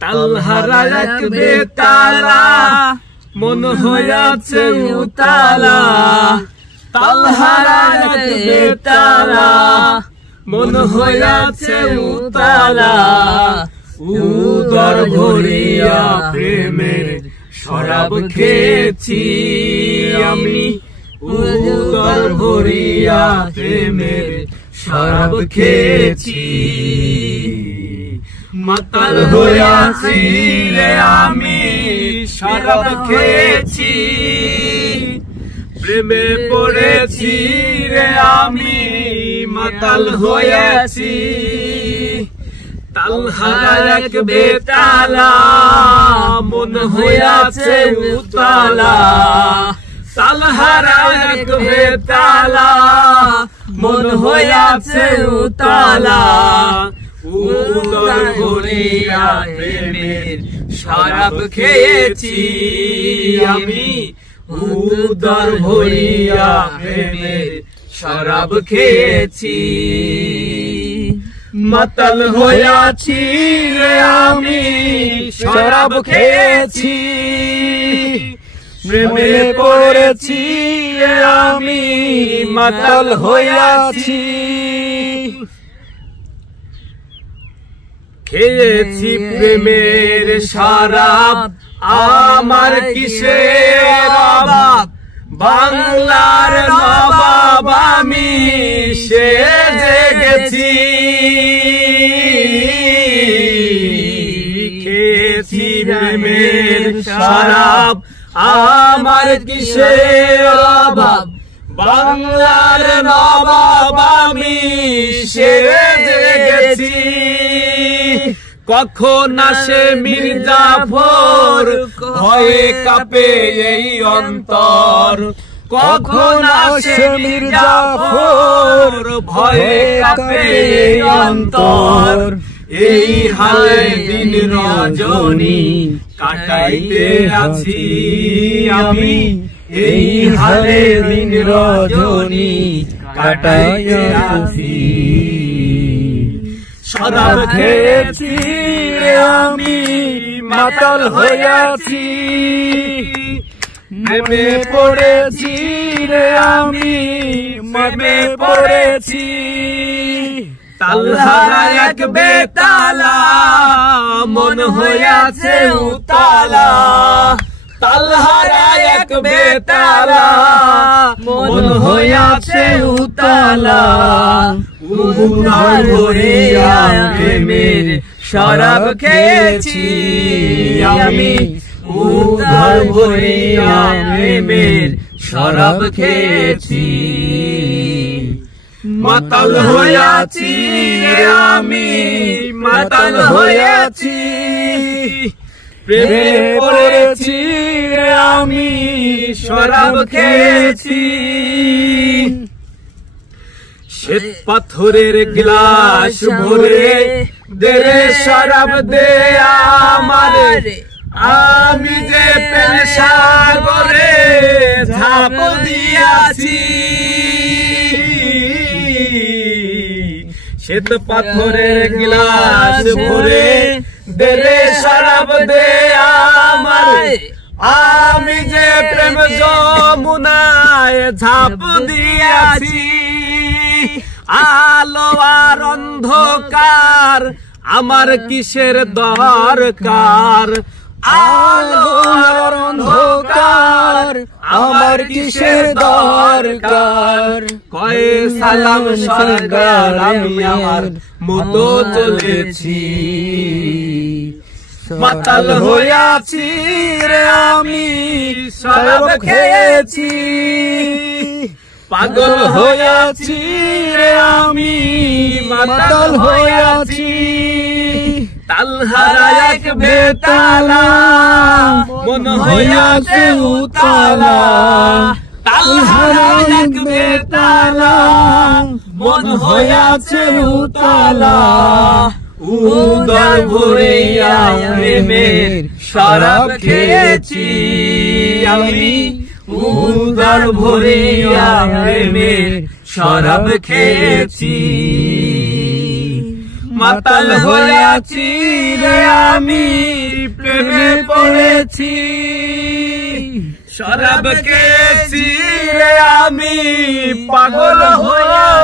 তালহারা এক বেতালা মন হইয়াছে উতালা, তালহারা এক বেতালা মন হইয়াছে উতালা, উদর ভরিয়া প্রেমের শরাব খেয়েছি আমি, উদর ভরিয়া প্রেমের শরাব খেয়েছি। মাতাল হইয়াছি রে আমি শরাব খেয়েছি, প্রেমে পড়েছি রে আমি মাতাল হইয়াছি। তালহারা এক বেতালা মন হইয়াছে উতালা, তালহারা এক বেতালা মন হইয়াছে উতালা, উদর ভরিয়া প্রেমের শরাব খেয়েছি আমি, উদর ভরিয়া প্রেমের শরাব খেয়েছি। মাতাল হইয়াছি রে আমি শরাব খেয়েছি, প্রেমে পড়েছি রে আমি মাতাল হইয়াছি। খেয়েছি প্রেমের শরাব আমার কিসের অভাব, বাংলার নবাব আমি সেজে গেছি। খেয়েছি প্রেমের শরাব আমার কিসের অভাব, বাংলার নবাব আমি সেজে গেছি। কখন আসে মির্জাফর ভয়ে কাঁপে এই অন্তর, কখন আসে মির্জাফর ভয়ে কাঁপে এই অন্তর। এই হালে দিন রজনী কাটাইতে আছি আমি, এই হালে দিন রজনী কাটাইতে আছি। শরাব খেয়েছি রে আমি মাতাল হইয়াছি, প্রেমে পড়েছি রে আমি প্রেমে পড়েছি। তালহারা এক বেতালা মন হইয়াছে উতালা, তালহারা এক বেতালা মন হইয়াছে উতালা, উদর ভরিয়া প্রেমের শরাব খেয়েছি আমি, উদর ভরিয়া প্রেমের শরাব খেয়েছি। মাতাল হইয়াছি আমি মাতাল হইয়াছি, প্রেমে পড়েছি আমি শরাব খেয়েছি। শ্বেত পাথরের গ্লাস ভরে দে রে শরাব দে আমার, আমি যে প্রেম সাগরে ঝাঁপ দিয়াছি। শ্বেত পাথরের গ্লাস ভরে দে রে শরাব দে আমার, আমি যে প্রেম যমুনায় ঝাঁপ দিয়াছি। আলো আর অন্ধকার আমার কিসের দরকার, আলো আর অন্ধকার আমার কিসের দরকার। কয়ে সালাম সরকার আমি আমার মতো চলেছি, মাতাল হইয়াছি রে আমি শরাব খেয়েছি, পাগল হইয়াছি রে আমি মাতাল হইয়াছি। তালহারা এক বেতালা মন হইয়াছে উতালা, তালহারা এক বেতালা মন হইয়াছে উতালা, উদর ভরিয়া প্রেমের শরাব খেয়েছি আমি, উদর ভরিয়া প্রেমের শরাব খেয়েছি। মাতাল হয়েছি রে আমি প্রেমে পড়েছি শরাব খেয়েছি রে আমি পাগল হয়ে